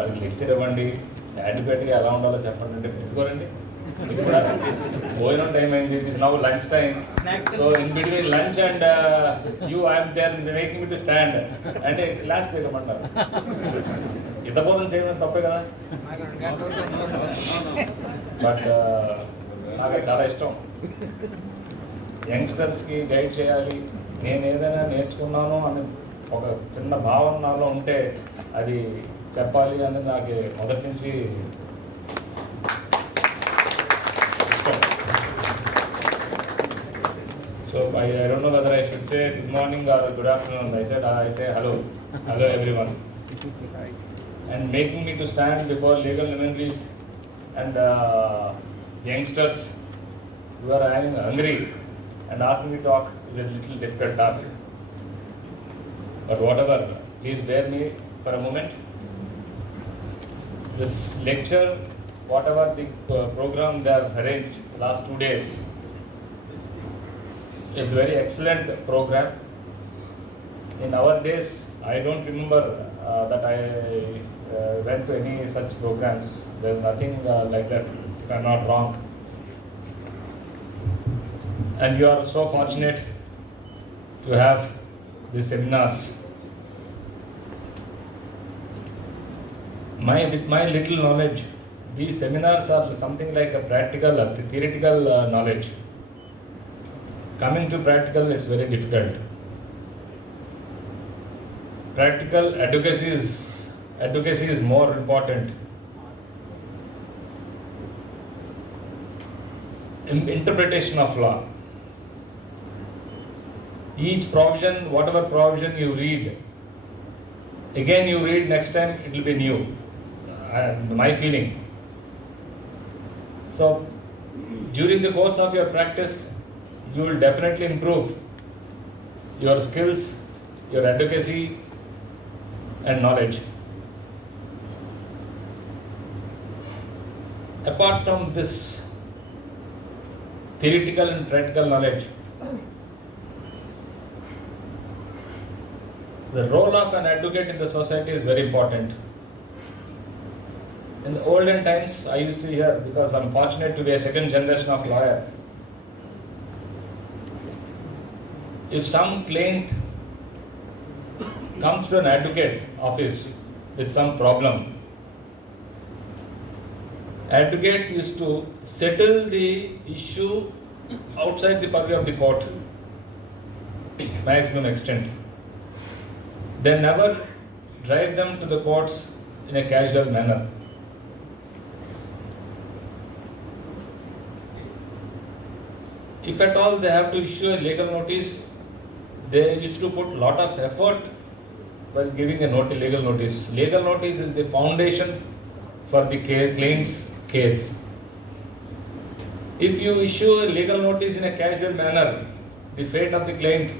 వాళ్ళకి లెక్చర్ ఇవ్వండి, యాడ్యుకేట్గా ఎలా ఉండాలో చెప్పండి అంటే పెట్టుకోరండి. కూడా భోజనం టైం అయింది, it is now lunch time. So in between lunch and you I'm there making me to stand అంటే క్లాస్ పెట్టమంటారు. హితబోధన చేయడం తప్పే కదా. బట్ నాకు చాలా ఇష్టం యంగ్స్టర్స్కి గైడ్ చేయాలి. నేను ఏదైనా నేర్చుకున్నాను అని ఒక చిన్న భావన నాలో ఉంటే అది చెప్పాలి అని నాకు మొదటి నుంచి ఇష్టం. So I don't know whether I should say good morning or good afternoon. I say hello everyone. And making me to stand before legal luminaries and youngsters who are having hungry and asking me to talk is a little difficult task. But whatever, please bear me for a moment. This lecture, whatever the program they have arranged the last 2 days, is very excellent program. In our days, I don't remember that I went to any such programs. There's nothing like that, if I'm not wrong. And you are so fortunate to have these seminars. With my little knowledge, these seminars are something like a practical, theoretical knowledge. Coming to practical, it's very difficult. Practical advocacy is more important. Interpretation of law. Each provision, whatever provision you read, again you read, next time it will be new. My feeling. So, during the course of your practice, you will definitely improve your skills, your advocacy and knowledge. Apart from this theoretical and practical knowledge, the role of an advocate in the society is very important. In the olden times, I used to hear, because I'm fortunate to be a second generation of lawyer, if some client comes to an advocate office with some problem, advocates used to settle the issue outside the purview of the court, maximum extent. They never drive them to the courts in a casual manner. If at all they have to issue a legal notice, they used to put lot of effort while giving a legal notice. Legal notice is the foundation for the claimant's case. If you issue a legal notice in a casual manner, the fate of the claimant,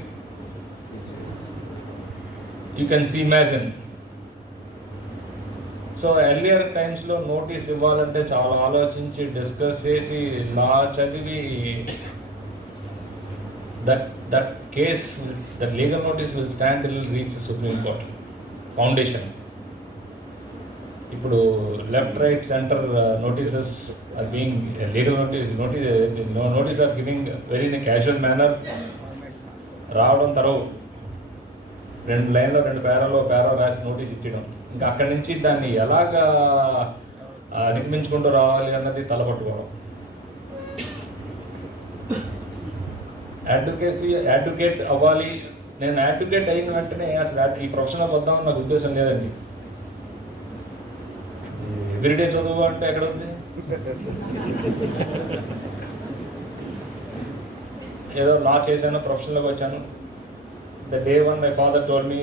you can see, imagine. So earlier times lo notice ఇవ్వాలంటే చాలా ఆలోచించి డిస్కస్ చేసి లా చదివి that case, that legal notice will stand till it reach the Supreme Court. Foundation. ఇప్పుడు left, right, center notices are being legal notice are giving very in a casual manner. రావడం తర్వాత 2 లైన్లో 2 పేరాలో రాసి నోటీస్ ఇచ్చడం, ఇంకా అక్కడి నుంచి దాన్ని ఎలాగా అధిగమించుకుంటూ రావాలి అన్నది తలపట్టుకోవడం. అడ్వకేట్ అవ్వాలి, నేను అడ్వకేట్ అయిన వెంటనే అసలు ఈ ప్రొఫెషన్లో వద్దామని నాకు ఉద్దేశం లేదండి. ఎవ్రీడే చదువు అంటే ఎక్కడ ఉంది? ఏదో లా చేశాను, ప్రొఫెషన్లోకి వచ్చాను. The day one my father told me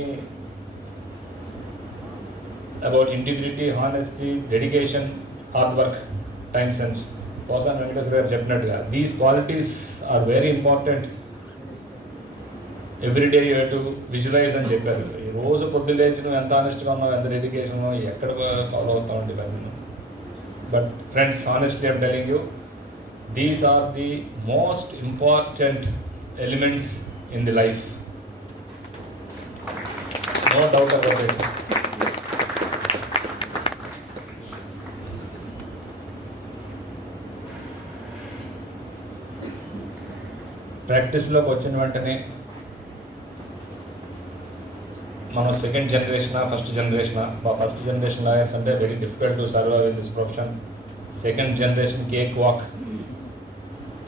about integrity, honesty, dedication, hard work, time sense. Posan Venkatesh garu cheppinattuga these qualities are very important. Every day you have to visualize and chepparu. Ee roju poddu lechi nu enta honest ga unnavu, enta dedication unnavu, ekkada follow avutha undi ivanni. But friends, honestly I'm telling you, these are the most important elements in the life. No doubt about it. ప్రాక్టీస్లోకి వచ్చిన వెంటనే మనం second జనరేషనా first జనరేషనా? First generation lawyers అంటే very difficult to survive in this profession. Second generation cake walk,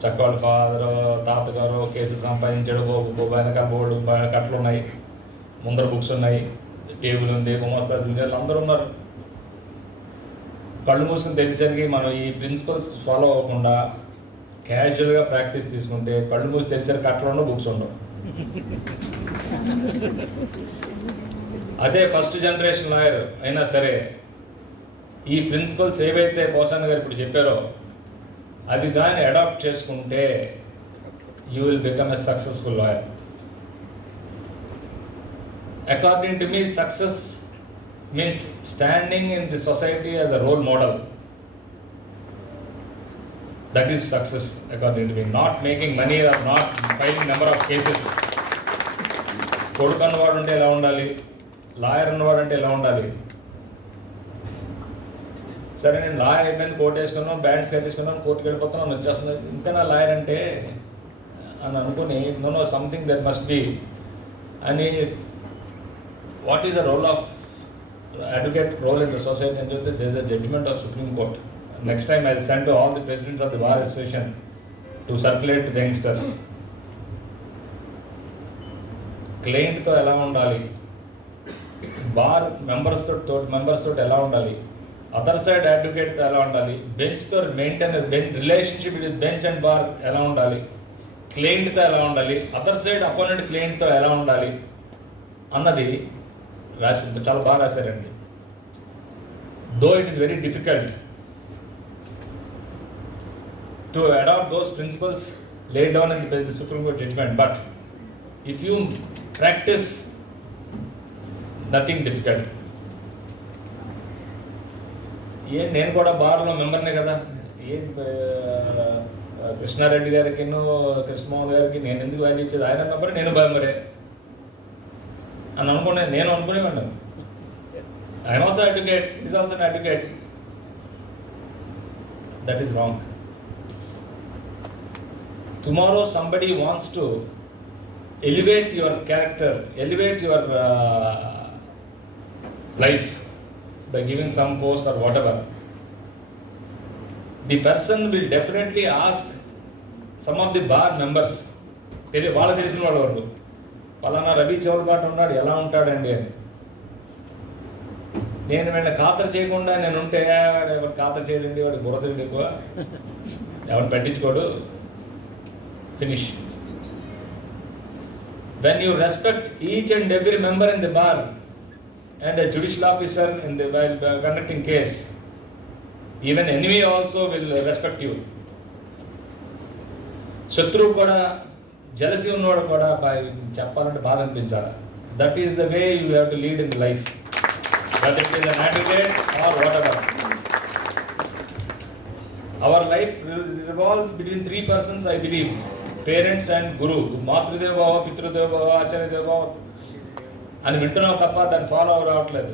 చక్క వాళ్ళ ఫాదర్ తాతగారు కేసులు సంపాదించాడు, వెనక బోర్డు కట్టలు ఉన్నాయి, ముందర బుక్స్ ఉన్నాయి, టేబుల్ ఉంది, గుమాస్తారు, జూనియర్లు అందరూ ఉన్నారు. కళ్ళు మూసుకుని తెలిసేసరికి మనం ఈ ప్రిన్సిపల్స్ ఫాలో అవ్వకుండా క్యాజువల్గా ప్రాక్టీస్ తీసుకుంటే కళ్ళు మూసి తెలిసేసరికి కట్టలు ఉండవు, బుక్స్ ఉండవు. అదే ఫస్ట్ జనరేషన్ లాయర్ అయినా సరే ఈ ప్రిన్సిపల్స్ ఏవైతే పోసాన్ గారు ఇప్పుడు చెప్పారో అవి కానీ అడాప్ట్ చేసుకుంటే you will become a successful lawyer. According to me, success means standing in the society as a role model. That is success according to me. Not making money or not filing number of cases. కొడుకు అన్నవాడు అంటే ఎలా ఉండాలి, లాయర్ అన్నవాడు అంటే ఎలా ఉండాలి? సరే నేను లాయర్ అయిపోయింది, కోర్టు వేసుకున్నాను, బ్యాండ్స్ వేసుకున్నాను, కోర్టుకి వెళ్ళిపోతున్నాను, వచ్చేస్తుంది, ఇంకా నా లాయర్ అంటే అని అనుకుని no something that must be అని. What is the role of advocate role in the society? And there is a judgment of Supreme Court. Next time I will send to all the presidents of the Bar Association to circulate to the youngsters. Client తో ఎలా ఉండాలి, bar members తోటి ఎలా ఉండాలి, other side advocate తో ఎలా ఉండాలి, బెంచ్ తో maintain relationship with bench and bar ఎలా ఉండాలి, క్లయింట్ తో ఎలా ఉండాలి, అదర్ సైడ్ అపోనెంట్ క్లయింట్ తో ఎలా ఉండాలి అన్నది రాసింది. చాలా బాగా రాశారండి. Though it is very difficult to adapt those principles laid down in the Supreme Court judgment, but if you practice, nothing difficult. నేను కూడా బార్లో మెంబర్నే కదా, కృష్ణారెడ్డి గారికి కృష్ణమోహన్ గారికి నేను ఎందుకు వాల్యూ ఇచ్చేది? ఆయన మెంబరే, నేను మెంబరే అని నేను అనుకునేవాడిని. I'm also advocate, it is also an advocate. That is wrong. Tomorrow somebody wants to elevate your character, elevate your life by giving some post or whatever. The person will definitely ask some of the bar members, వాళ్ళ తెలిసిన వాళ్ళ వరకు, పలానా రవి చెవులపాటు ఉన్నాడు, ఎలా ఉంటాడండి అని. నేను వీళ్ళని ఖాతరు చేయకుండా నేను ఉంటే వాడు ఎవరు ఖాతరు చేయడండి, వాడికి బురదడు ఎక్కువ, ఎవరిని పట్టించుకోడు, finish. When you respect each and every member in the bar and a judicial officer in the while conducting case, even enemy also will respect you. శత్రువు కూడా, జెలసీ ఉన్నవాడు కూడా చెప్పాలంటే బాధ అనిపించాలి. That is the way you have to lead in life, whether it is an advocate or whatever. Our life revolves between three persons, I believe: parents and guru. మాతృదేవ భావ, పితృదేవ భావ, ఆచార్యదేవ భావ అని వింటున్నావు తప్ప దాన్ని ఫాలో అవ్వట్లేదు.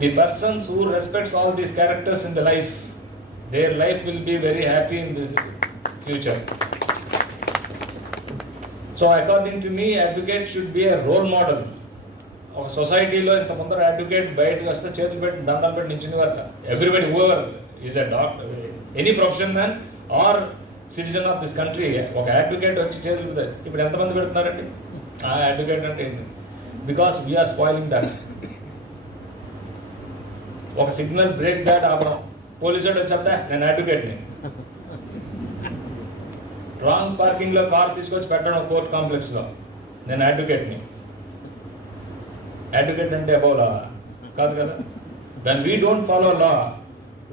The persons who respects all these characters in the life, their life will be very happy in this future. So according to me, advocate should be a role model. ఒక సొసైటీలో ఇంత ముందర అడ్వకేట్ బయటకు వస్తే చేతులు పెట్టి దండాలు పెట్టి నించుని వరకు everybody whoever is a doctor, any profession man or citizen of this country, ఒక అడ్వకేట్ వచ్చి చేతులు ఇప్పుడు ఎంతమంది పెడుతున్నారండి ఆ అడ్వకేట్ అంటే ఏంటి? Because we're spoiling that. ఒక సిగ్నల్ బ్రేక్ దాట్ ఆపడం, పోలీసు వాడు చెప్తా నేను అడ్వకేట్ని, రాంగ్ పార్కింగ్లో కార్ తీసుకొచ్చి పెట్టడం కోర్ట్ కాంప్లెక్స్లో, నేను అడ్వకేట్ని. అడ్వకేట్ అంటే అబౌవ్ లా కాదు కదా. When we don't follow law,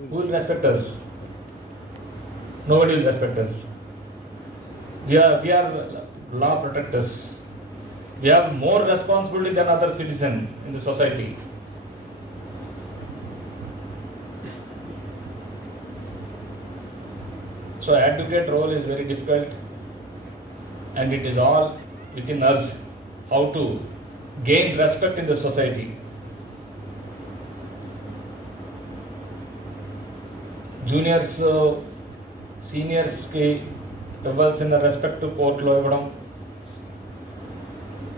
who will respect us? Nobody will respect us. We are law protectors. We have more responsibility than other citizen in the society. So advocate role is very difficult, and it is all within us how to gain respect in the society. Juniors సీనియర్స్కి ఇవ్వాల్సిన respect కోర్టులో ఇవ్వడం,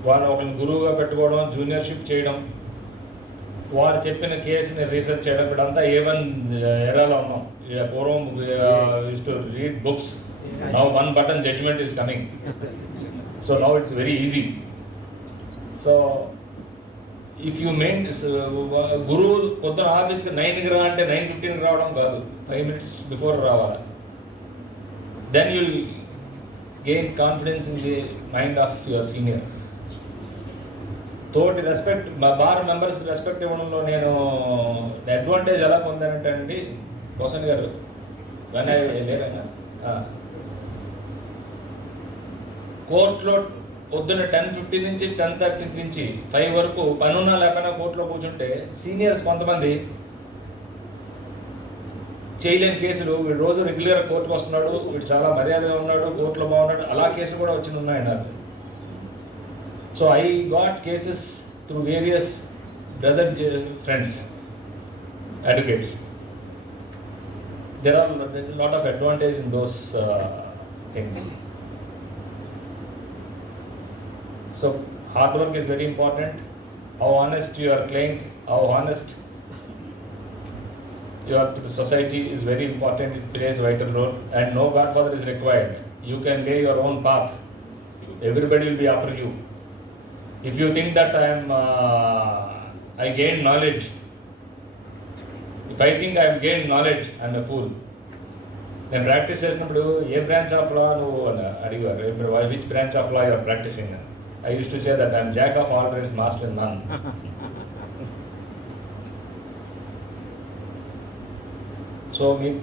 వాళ్ళు ఒకరిని గురువుగా పెట్టుకోవడం, జూనియర్షిప్ చేయడం, వారు చెప్పిన కేసుని రీసెర్చ్ చేయడం. ఇప్పుడంతా A1 ఎరాలో ఉన్నాం. పూర్వం used to read books. Now one button judgment is coming. So now it's very easy. So if you main గురువు పొద్దున ఆఫీస్కి 9కి రా అంటే 9:15కి రావడం కాదు, 5 minutes బిఫోర్ రావాలి. Then you will gain confidence in the mind of your senior. తోటి రెస్పెక్ట్, మా బార్ మెంబర్స్కి రెస్పెక్ట్ ఇవ్వడంలో నేను అడ్వాంటేజ్ ఎలా పొందానంటే అండి, కోసన్ గారు లేదన్నా కోర్టులో పొద్దున్న 10:50 నుంచి 10:30 నుంచి 5 వరకు పనున్నా లేకపోయినా కోర్టులో కూర్చుంటే సీనియర్స్ కొంతమంది చేయలేని కేసులు, వీడు రోజు రెగ్యులర్గా కోర్టుకు వస్తున్నాడు, వీడు చాలా మర్యాదగా ఉన్నాడు, కోర్టులో బాగున్నాడు, అలా కేసులు కూడా వచ్చి ఉన్నాయన్నారు. So I got cases through various brother friends, advocates. There's a lot of advantage in those things. So hard work is very important. How honest you are client, how honest you are to the society is very important. It plays a vital role, and no godfather is required. You can lay your own path. Everybody will be after you. If you think that I gained knowledge, if I think I have gained knowledge, I am a fool. నేను practice చేసినప్పుడు ఏ branch of law నువ్వు అడిగారు, which branch of law you are practising? I used to say that I am jack of all trades, master in none. So you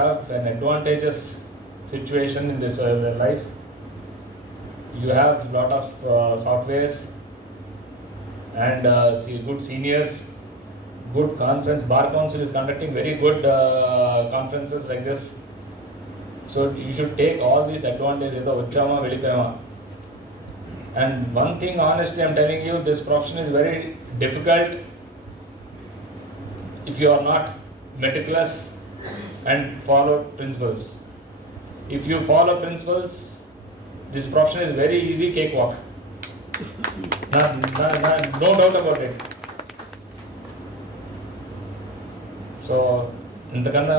have an advantageous situation in this life. You have a lot of softwares and good seniors, good conference. Bar Council is conducting very good conferences like this. So you should take all these advantages. And one thing honestly I am telling you, this profession is very difficult if you are not meticulous and follow principles. If you follow principles, this profession is very easy cakewalk. No doubt about it. So ఇంతకన్నా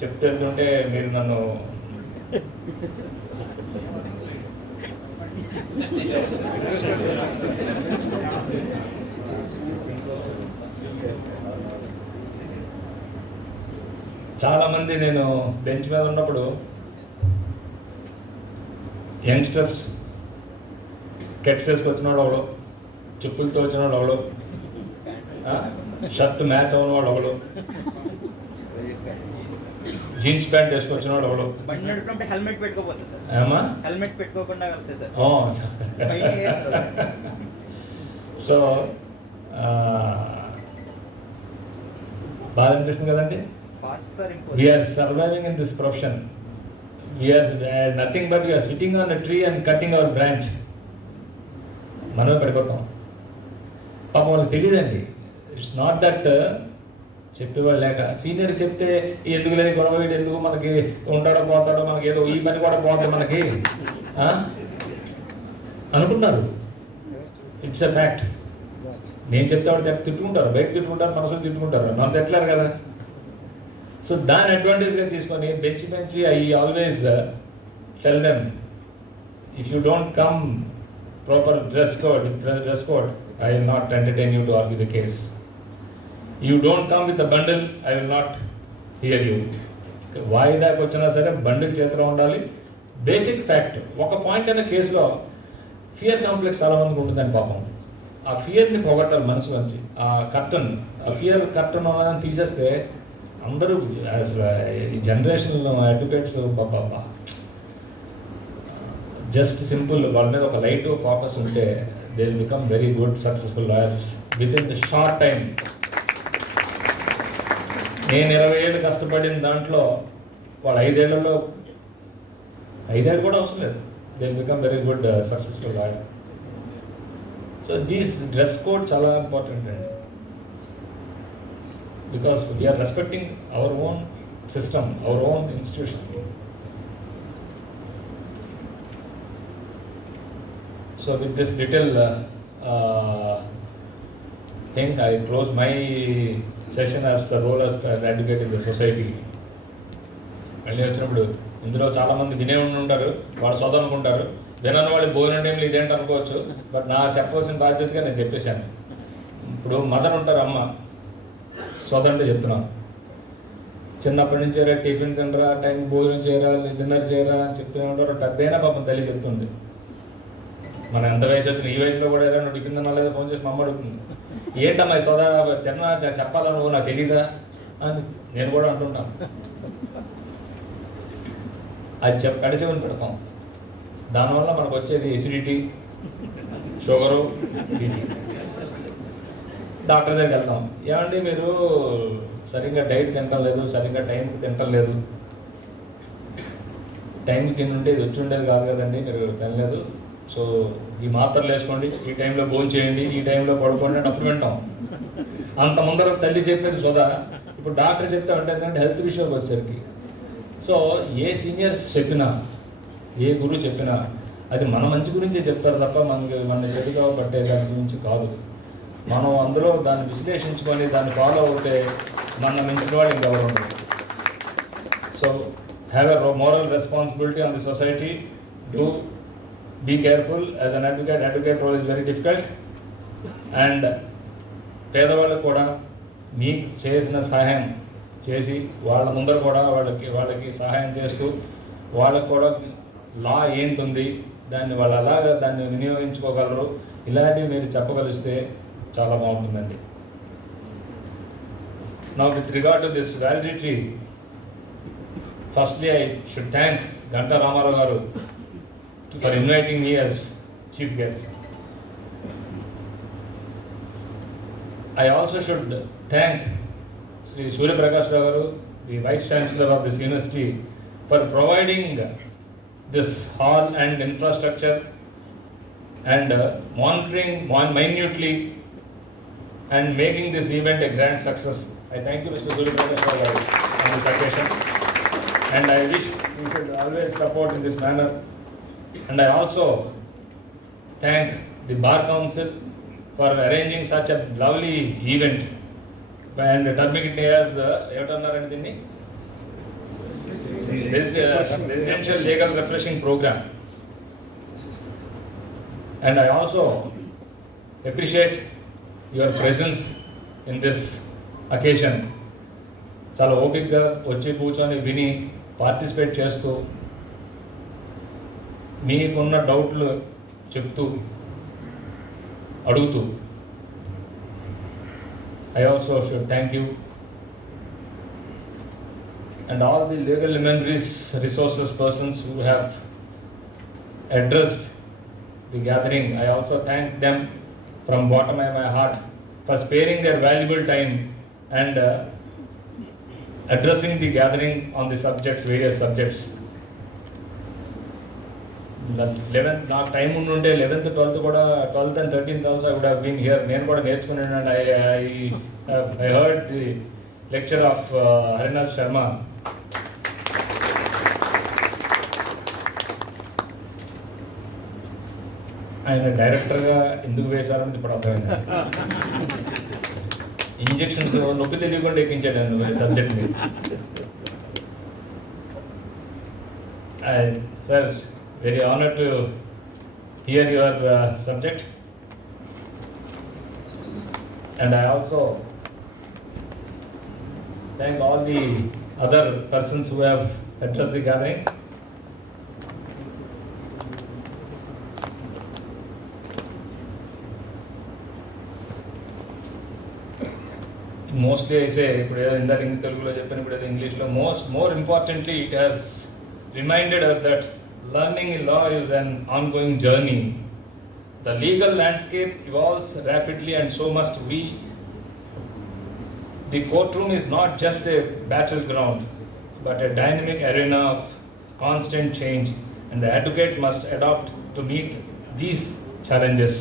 చెప్తుంటే మీరు నన్ను చాలామంది, నేను బెంచ్ మీద ఉన్నప్పుడు youngsters kets వేసుకొచ్చినాడు ఒకడు, చెప్పులతో వచ్చినాడు ఒకడు, షర్ట్ మ్యాచ్ అవునవాడు ఒకడు, జీన్స్ ప్యాంట్ వేసుకొచ్చినాడు ఒకడు. హెల్మెట్ పెట్టుకోపోతే సార్, హెల్మెట్ పెట్టుకోకుండా వెళ్తే సార్. సో బాగా అనిపిస్తుంది కదండి. We are surviving in this profession. We are nothing but we are sitting on a tree and cutting our branch. మనమే పడిపోతాం. పాపం వాళ్ళకి తెలియదండి. ఇట్స్ నాట్ దట్ చెప్పేవాళ్ళు లేక, సీనియర్ చెప్తే ఎందుకు లేని గొడవ, వీడు ఎందుకు మనకి ఉంటాడో పోతాడో, మనకి ఏదో ఈ పని కూడా పోతుంది మనకి అనుకున్నారు. It's a fact. నేను చెప్తే వాడు తిట్టుకుంటారు, బయట తిట్టుకుంటారు, మనసులో తిట్టుకుంటారు, మనం తిట్టలేరు కదా. సో దాని అడ్వాంటేజ్గా తీసుకొని bench I always tell them, if you don't come proper dress code, I will not entertain you to argue the case. You don't come with a bundle, I will not hear you. వాయిదాకి వచ్చినా సరే బండిల్ చేతిలో ఉండాలి. Basic fact. ఒక పాయింట్ అయిన కేసులో fear complex చాలా మందికి ఉంటుందని పాపం. ఆ ఫియర్ని పోగొట్టాలి మనసు నుంచి. ఆ ఫియర్ కర్టన్ ఉన్నదని తీసేస్తే అందరూ అసలు ఈ జనరేషన్లో అడ్వకేట్స్ బాబా జస్ట్ సింపుల్, వాళ్ళ మీద ఒక లైట్ ఫోకస్ ఉంటే they will become very good successful lawyers with in the short time. నేను 20 ఏళ్ళు కష్టపడిన దాంట్లో వాళ్ళు 5 ఏళ్లలో, 5 ఏళ్ళు కూడా అవసరం లేదు, they will become very good successful lawyer. So these dress code చాలా ఇంపార్టెంట్ అండి, because we're respecting our own system, our own institution. So with this little thing, I close my session as the role as an advocate in the society. మళ్ళీ వచ్చినప్పుడు ఇందులో చాలామంది వినే ఉంటారు, వాళ్ళు సోదరు అనుకుంటారు, వినని వాళ్ళు భోజనం టైంలో ఇదేంటి అనుకోవచ్చు. బట్ నా చెప్పవలసిన బాధ్యతగా నేను చెప్పేశాను. ఇప్పుడు మదర్ ఉంటారు, అమ్మ సోదరుంటే చెప్తున్నాను. చిన్నప్పటి నుంచి టిఫిన్ తినరా, టైం భోజనం చేయరా, డిన్నర్ చేయరా అని చెప్తూనే ఉంటారు. పెద్దయినా పాపం తల్లి చెప్తుంది. మనం ఎంత వయసు వచ్చిన ఈ వయసులో కూడా నువ్వు టిఫిన్ తినలేదో ఫోన్ చేసి మా అమ్మ అడుగుతుంది, ఏంటమ్మా ఈ సోదర తిన్నా చెప్పాలా నువ్వు, నాకు తెలీదా అని నేను కూడా అంటుంటాను. అది కడిచేవని పెడతాం. దానివల్ల మనకు వచ్చేది ఎసిడిటీ, షుగరు, బీపీ. డాక్టర్ దగ్గరికి వెళ్తాం, ఏమండి మీరు సరిగ్గా డైట్ తింటలేదు, సరిగ్గా టైంకి తింటలేదు. టైంకి తింటుంటే ఇది వచ్చి ఉండేది కాదు కదండి, మీరు తినలేదు, సో ఈ మాత్రలు వేసుకోండి, ఈ టైంలో భోజనం చేయండి, ఈ టైంలో పడుకోండి అని అప్పుడు వింటాం. అంత ముందర తల్లి చెప్పేది సోదా, ఇప్పుడు డాక్టర్ చెప్తే అంటే ఏంటంటే హెల్త్ విషయంకి వచ్చేసరికి. సో ఏ సీనియర్స్ చెప్పినా, ఏ గురువు చెప్పినా అది మన మంచి గురించే చెప్తారు తప్ప మన చెడుగా పట్టే దాని గురించి కాదు. మనం అందులో దాన్ని విశ్లేషించుకొని దాన్ని ఫాలో అవుతే మన మించిన వాడు ఇంకెవరు ఉండదు. So have a moral responsibility on the society. Do be careful as an advocate. Advocate role is very difficult. And పేదవాళ్ళకు కూడా మీకు చేసిన సహాయం చేసి వాళ్ళ ముందర కూడా వాళ్ళకి సహాయం చేస్తూ వాళ్ళకు కూడా లా ఏంటుంది, దాన్ని వాళ్ళు అలాగా దాన్ని వినియోగించుకోగలరు, ఇలాంటివి మీరు చెప్పగలిస్తే చాలా బాగుంటుందండి. Now with regard to this validity, firstly I should thank Ganta Ramarao Garu for inviting me as chief guest. I also should thank Sri Surya Prakash Rao Garu, the Vice Chancellor of this university, for providing this hall and infrastructure and monitoring minutely and making this event a grand success. I thank you, Mr. Surya Prakash Rao Garu, on this occasion, and I wish we should always support in this manner. And I also thank the Bar Council for arranging such a lovely event and terming it as residential legal refreshing program. And I also appreciate your presence in this occasion. చాలా ఓపికగా వచ్చి కూర్చొని విని పార్టిసిపేట్ చేస్తూ మీకున్న డౌట్లు చెప్తూ అడుగుతూ. I also should thank you and all the legal luminaries, resources persons who have addressed the gathering. I also thank them from bottom of my heart for sparing their valuable time and addressing the gathering on the subjects, various subjects. 11th నాకు టైం ఉండుంటే 11th 12th కూడా 12th and 13th also I would have been here. నేను కూడా నేర్చుకున్నాను. And I heard the lecture of Harinath Sharma. ఆయన డైరెక్టర్గా ఎందుకు వేశారని ఇప్పుడు అర్థమైంది. ఇంజెక్షన్స్ నొప్పి తెలియకుండా ఎక్కించాడు సబ్జెక్ట్ మీద. Sir, very honored to hear your subject, and I also thank all the other persons who have addressed the gathering. Mostly I say, ఇప్పుడు ఇందాక తెలుగులో చెప్పాను, ఇప్పుడు ఇంగ్లీష్లో more importantly it has reminded us that learning in law is an ongoing journey. The legal landscape evolves rapidly and so must we. The courtroom is not just a battleground but a dynamic arena of constant change, and the advocate must adapt to meet these challenges.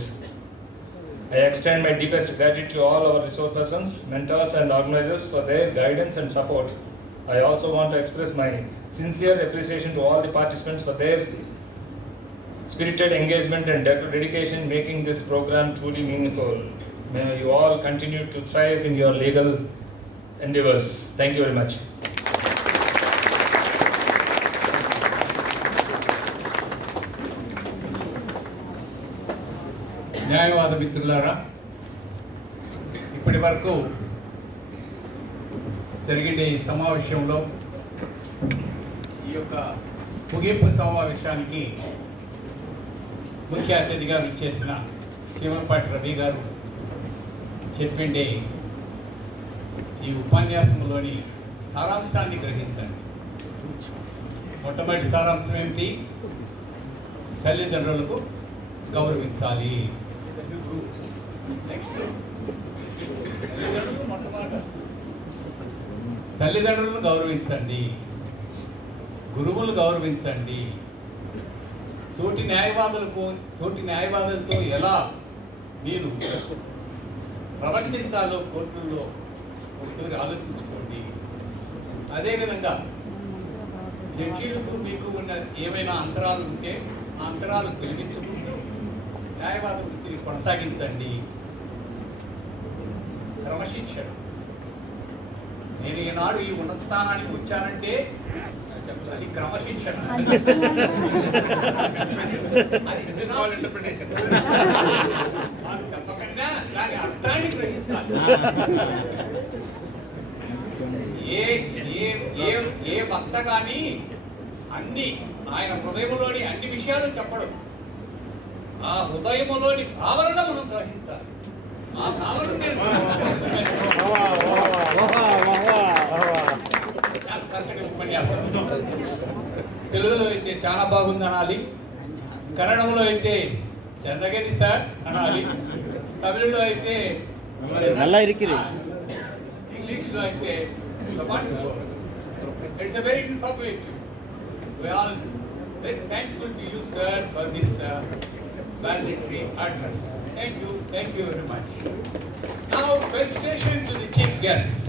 I extend my deepest gratitude to all our resource persons, mentors and organizers for their guidance and support. I also want to express my sincere appreciation to all the participants for their spirited engagement and dedication, making this program truly meaningful. May you all continue to thrive in your legal endeavors. Thank you very much. న్యాయవాద మిత్రులారా, ఇప్పటి వరకు జరిగిన ఈ సమావేశంలో ఈ యొక్క ముగింపు సమావేశానికి ముఖ్య అతిథిగా విచ్చేసిన చీమలపాటి రవి గారు చెప్పిండే ఈ ఉపన్యాసంలోని సారాంశాన్ని గ్రహించండి. మొట్టమొదటి సారాంశం ఏమిటి? తల్లిదండ్రులకు గౌరవించాలి. నెక్స్ట్ తల్లిదండ్రులను గౌరవించండి, గురువులు గౌరవించండి, తోటి న్యాయవాదులతో ఎలా మీరు ప్రవర్తించాలో కోర్టుల్లో ఒకసారి ఆలోచించుకోండి. అదేవిధంగా జడ్జీలకు మీకు ఉన్న ఏమైనా అంతరాలు ఉంటే ఆ అంతరాలు తొలగించుకుంటూ న్యాయవాద వృత్తిని కొనసాగించండి. క్రమశిక్షణ. నేను ఈనాడు ఈ ఉన్నత స్థానానికి వచ్చానంటే అది క్రమశిక్షణ. అది చెప్పకుండా దాని అర్థాన్ని గ్రహించాలి. ఏ వక్త కానీ అన్ని ఆయన హృదయంలోని అన్ని విషయాలు చెప్పడు. ఆ హృదయంలోని భావనను మనం గ్రహించాలి. ఆ భావన ఉపన్యాసం తెలుగులో అయితే చాలా బాగుంది అనాలి, కన్నడంలో అయితే చంద్రగిరి సార్ అనాలి, తమిళలో అయితే ఇంగ్లీష్లో అయితే it's a very informative. We are very thankful to you, sir, for this mandatory address. Thank you very much. Now, presentation to the chief guest.